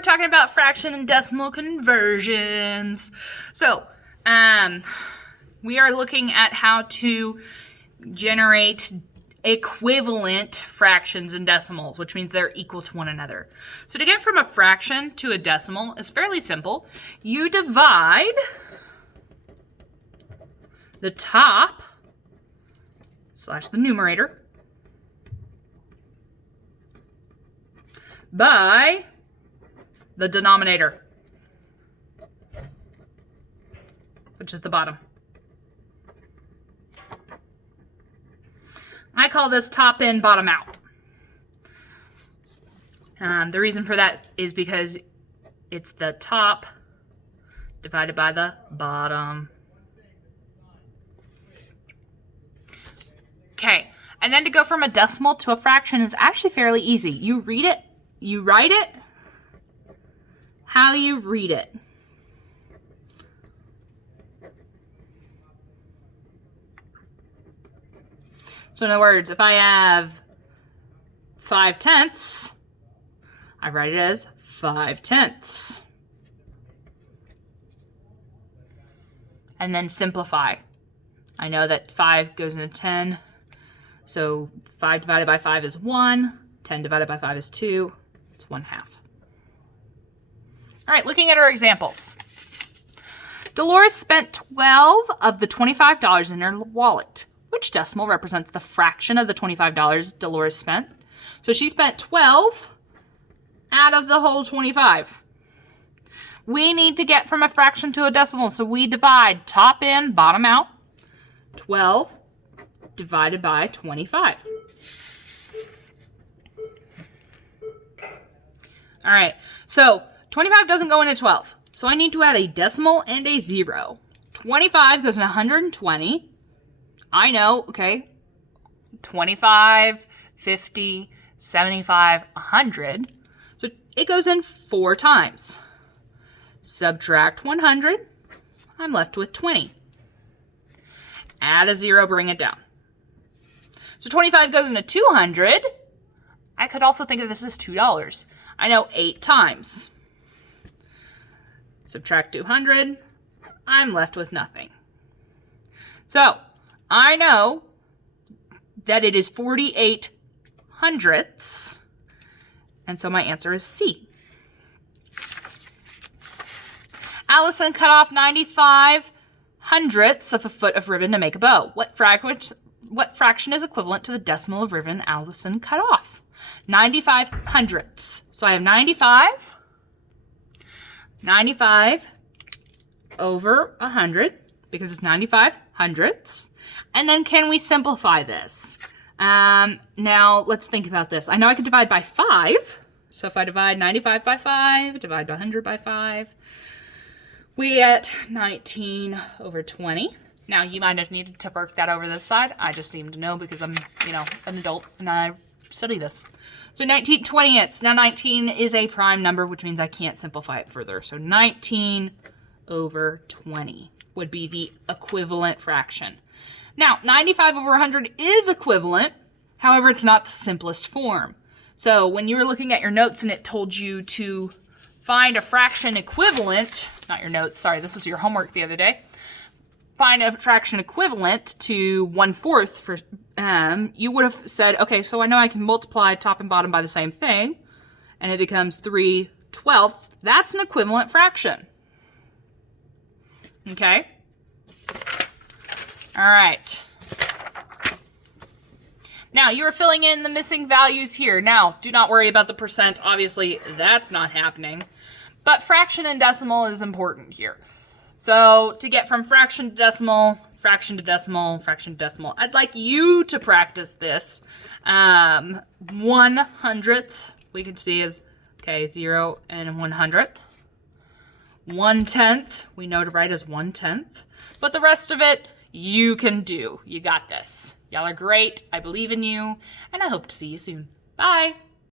we're talking about fraction and decimal conversions. So, we are looking at how to generate equivalent fractions and decimals, which means they're equal to one another. So to get from a fraction to a decimal is fairly simple. You divide the top / the numerator by the denominator, which is the bottom. I call this top in, bottom out. The reason for that is because it's the top divided by the bottom. Okay, and then to go from a decimal to a fraction is actually fairly easy. You read it, you write it, how you read it. So in other words, if I have 5/10, I write it as 5/10. And then simplify. I know that 5 goes into 10. So 5 divided by 5 is 1. 10 divided by 5 is 2. It's 1/2. All right, looking at our examples. Dolores spent 12 of the $25 in her wallet. Which decimal represents the fraction of the $25 Dolores spent? So she spent 12 out of the whole 25. We need to get from a fraction to a decimal, so we divide top in, bottom out. 12 divided by 25. All right, so 25 doesn't go into 12, so I need to add a decimal and a 0. 25 goes in 120. I know, okay, 25, 50, 75, 100. So it goes in 4 times. Subtract 100, I'm left with 20. Add a 0, bring it down. So 25 goes into 200. I could also think of this as $2. I know 8 times. Subtract 200, I'm left with nothing. So I know that it is 48 hundredths, and so my answer is C. Allison cut off 95 hundredths of a foot of ribbon to make a bow. What fraction is equivalent to the decimal of ribbon Allison cut off? 95 hundredths. So I have 95 over 100, because it's 95 hundredths. And then can we simplify this? Now let's think about this. I know I could divide by 5. So if I divide 95 by 5, divide by 100 by 5, we get 19 over 20. Now you might have needed to work that over this side. I just seem to know because I'm, an adult and I study this. So 19 20ths. Now 19 is a prime number, which means I can't simplify it further. So 19 over 20 would be the equivalent fraction. Now, 95 over 100 is equivalent. However, it's not the simplest form. So when you were looking at your notes and it told you to find a fraction equivalent, not your notes, sorry, this was your homework the other day. Find a fraction equivalent to 1/4 for, you would have said, okay, so I know I can multiply top and bottom by the same thing, and it becomes 3/12. That's an equivalent fraction. Okay? All right. Now, you are filling in the missing values here. Now, do not worry about the percent. Obviously, that's not happening. But fraction and decimal is important here. So, to get from fraction to decimal, fraction to decimal, fraction to decimal, I'd like you to practice this. 1/100th, we can see is, 0 and 100th. 1/10, we know to write as 1/10. But the rest of it, you can do. You got this. Y'all are great. I believe in you, and I hope to see you soon. Bye.